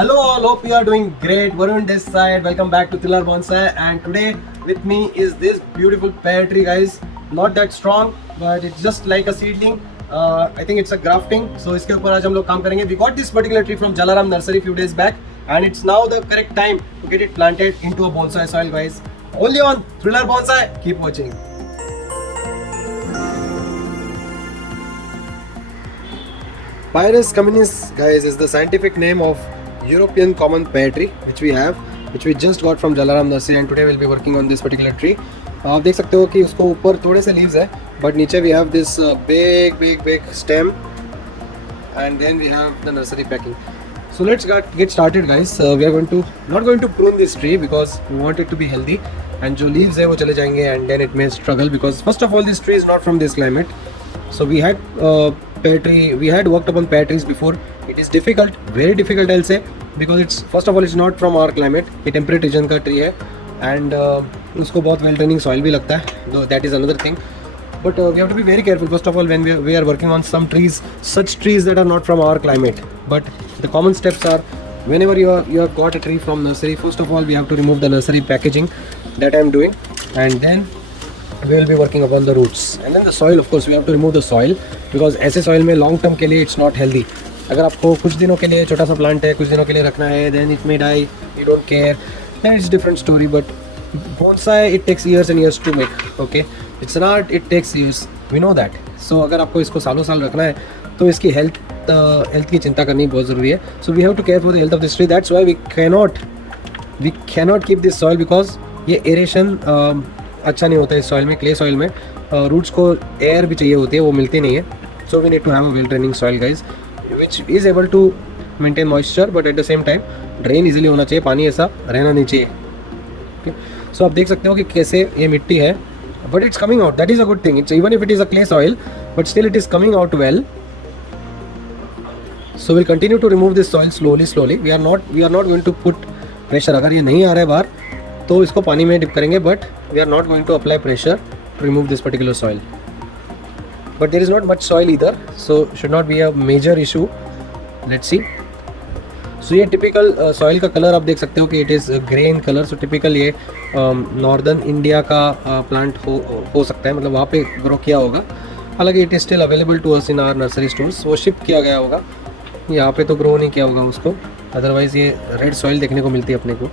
Hello all, hope you are doing great. Varun this side. Welcome back to Tiller Bonsai. And today with me is this beautiful pear tree, guys. Not that strong, but it's just like a seedling. I think it's a grafting. So इसके ऊपर आज हम लोग काम करेंगे. We got this particular tree from Jalaram Nursery few days back, and it's now the correct time to get it planted into a bonsai soil, guys. Only on Thriller Bonsai. Keep watching. Pyrus communis, guys, is the scientific name of European common pear tree, which we just got from Jalaram Nursery, and today we'll be working on this particular tree. आप देख सकते हो कि उसको ऊपर थोड़े से leaves है, but नीचे we have this big stem, and then we have the nursery packing. So let's get started, guys. We are not going to prune this tree because we want it to be healthy, and जो leaves है वो चले जाएंगे, and then it may struggle because first of all this tree is not from this climate. So we had worked upon pear trees before. It is difficult, very difficult I'll say, because it's not from our climate. ये temperate region का tree है, and उसको बहुत well draining soil भी लगता है, though that is another thing. But we have to be very careful first of all when we are working on some trees, such trees that are not from our climate. But the common steps are, whenever you have got a tree from nursery, first of all we have to remove the nursery packaging. That I am doing, and then we will be working upon the roots, and then the soil. Of course we have to remove the soil because ऐसे soil में long term के लिए it's not healthy. अगर आपको कुछ दिनों के लिए छोटा सा plant है, कुछ दिनों के लिए रखना है, then it may die, you don't care, then it's different story. But bonsai, it takes years and years to make. Okay, it's an art, it takes years, we know that. So अगर आपको इसको सालों साल रखना है तो इसकी health की चिंता करनी बहुत ज़रूरी है. So we have to care for the health of this tree. That's why we cannot keep this soil, because ये aeration अच्छा नहीं होता है इस सॉइल में. क्ले सॉइल में रूट्स को एयर भी चाहिए होती है, वो मिलती नहीं है. So we need to have a well draining soil, guys, which is able to maintain moisture, but at the same time drain easily होना चाहिए. पानी ऐसा रहना नहीं चाहिए. ओके, सो आप देख सकते हो कि कैसे ये मिट्टी है, but it's coming out. That is a good thing. It's even if it is a clay soil, but still it is coming out well. So will continue to remove this soil slowly. We are not going to put pressure. अगर ये नहीं आ रहा है बाहर तो इसको पानी में डिप करेंगे, but we are not going to apply pressure to remove this particular soil. But there is not much soil either, so should not be a major issue. Let's see. So ये typical soil का colour आप देख सकते हो कि it is grey in colour. So typical ये northern India का plant हो सकता है, मतलब वहाँ पे ग्रो किया होगा. हालांकि it is still available to us in our nursery stores. वो शिप किया गया होगा, यहाँ पे तो ग्रो नहीं किया होगा उसको. अदरवाइज़ ये रेड सॉइल देखने को मिलती है अपने को.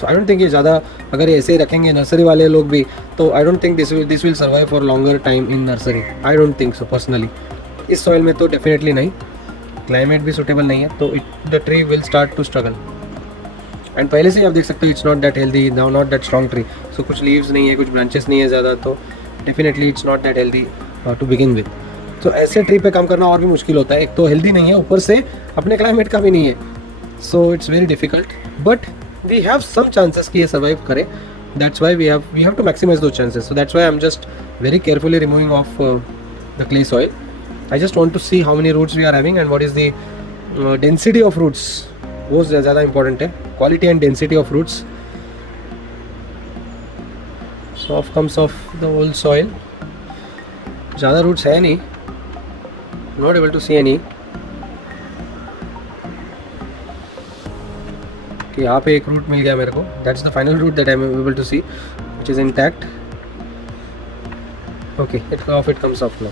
सो आई डोंट थिंक ये ज़्यादा, अगर ऐसे ही रखेंगे नर्सरी वाले लोग भी, तो I don't think this will survive for longer time in nursery. I don't think so personally. इस सॉइल में तो डेफिनेटली नहीं. क्लाइमेट भी सूटेबल नहीं है, तो the tree will start to struggle. And पहले से ही आप देख सकते हो it's not that healthy now, not that strong tree. So कुछ लीव्स नहीं है, कुछ ब्रांचेस नहीं है ज़्यादा, तो definitely it's not that healthy to begin with. तो ऐसे ट्री पे काम करना और भी मुश्किल होता है. एक तो हेल्दी नहीं है, ऊपर से अपने क्लाइमेट का भी नहीं है. So it's very difficult, but we have some chances कि ये survive करे. That's why we have to maximize those chances. So that's why I'm just very carefully removing off the clay soil. I just want to see how many roots we are having and what is the density of roots. वो ज़्यादा important है, quality and density of roots. So off comes off the old soil. ज़्यादा roots है नहीं, not able to see any. कि यहाँ पे एक रूट मिल गया मेरे को. That's the final root that I am able to see, which is intact. Okay, it comes off now.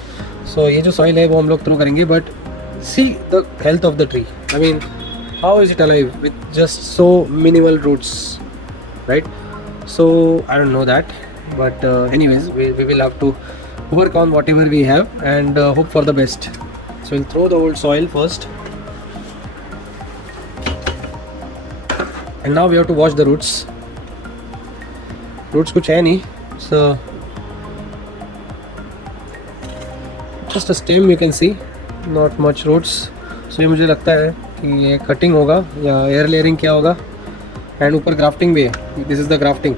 So ये जो सॉइल है वो हम लोग थ्रो करेंगे, but see the health of the tree. I mean, how is it alive with just so minimal roots, right? So I don't know that, but anyways we will have to work on whatever we have and hope for the best. So will throw the old soil first. And now we have to wash the roots. Roots कुछ है नहीं, so just a stem you can see, not much roots. So ये मुझे लगता है कि ये cutting होगा या एयर लेयरिंग क्या होगा. एंड ऊपर ग्राफ्टिंग भी है. This is the grafting.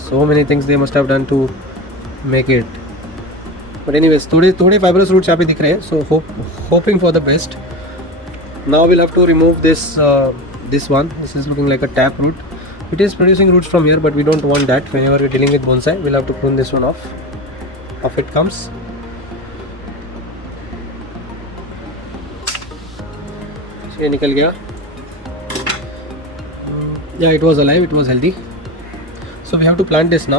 So many things they must have done to make it. But anyways, थोड़े fibrous roots यहाँ पे दिख रहे हैं. So hoping for the best. Now we'll have to remove this one. This is looking like a tap root. It is producing roots from here, but we don't want that. Whenever we're dealing with bonsai, we'll have to prune this one off. Off it comes. ये निकल गया. Yeah, it was alive, it was healthy. So we have to plant this now.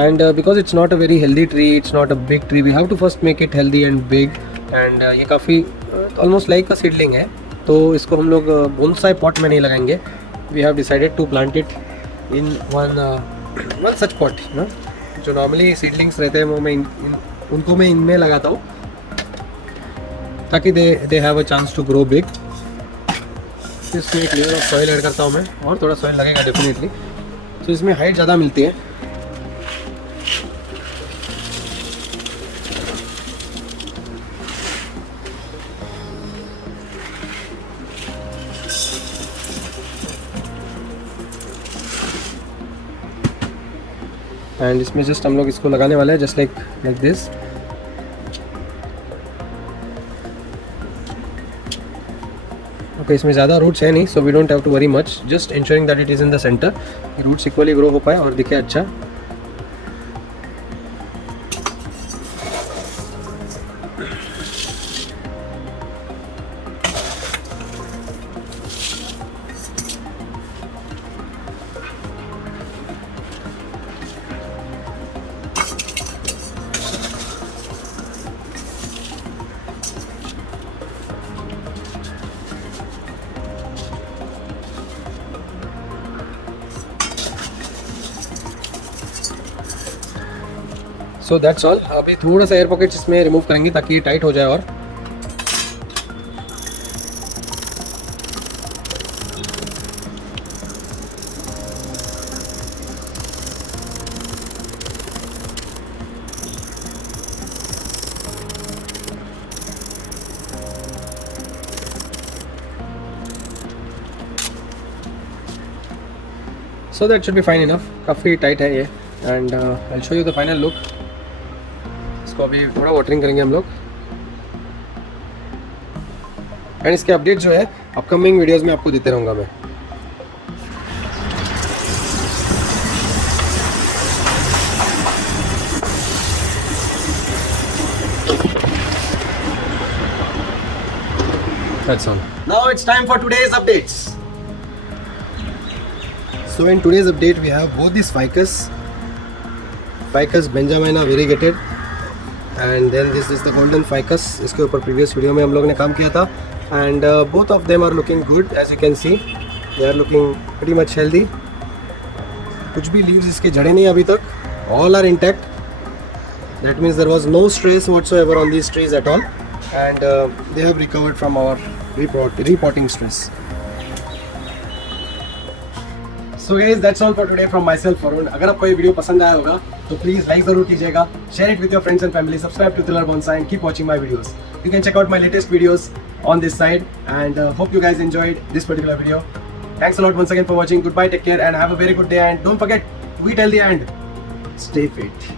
And because it's not a very healthy tree, it's not a big tree, we have to first make it healthy and big. And ये काफ़ी almost like a seedling है, तो इसको हम लोग bonsai pot में नहीं लगाएंगे. We have decided to plant it in one such pot, you know, जो normally seedlings रहते हैं वो मैं उनको मैं इनमें लगाता हूँ ताकि they have a chance to grow big. इसमें एक लेयर ऑफ सॉइल ऐड करता हूँ मैं, और थोड़ा सॉइल लगेगा डेफिनेटली. तो इसमें हाइट ज़्यादा मिलती है. एंड इसमें जस्ट हम लोग इसको लगाने वाले हैं जस्ट लाइक दिस. ओके, इसमें ज़्यादा रूट्स है नहीं, so we don't have to worry much, just ensuring that it is in the centre. Roots equally grow हो पाए और दिखे अच्छा. So that's all. अभी थोड़ा सा एयर पॉकेट्स इसमें रिमूव करेंगे ताकि ये टाइट हो जाए. और so that should be fine enough. काफ़ी टाइट है ये. And I will show you the final look. इसको अभी थोड़ा वाटरिंग करेंगे हम लोग. एंड इसके अपडेट जो है अपकमिंग वीडियोस में आपको देते रहूँगा मैं. That's all. Now it's time for today's updates. So in today's update we have both these ficus benjamina variegated, and then this is the golden ficus. इसके ऊपर previous video में हम लोग ने काम किया था. And both of them are looking good, as you can see. They are looking pretty much healthy. कुछ भी leaves इसके झड़े नहीं अभी तक. All are intact. That means there was no stress whatsoever on these trees at all. And they have recovered from our repotting stress. So guys, that's all for today from myself, Varun. अगर आपको ये video पसंद आया होगा तो please like ज़रूर कीजिएगा, share it with your friends and family, subscribe to Thriller Bonsai and keep watching my videos. You can check out my latest videos on this side, and hope you guys enjoyed this particular video. Thanks a lot once again for watching. Goodbye, take care, and have a very good day. And don't forget to eat healthy and stay fit.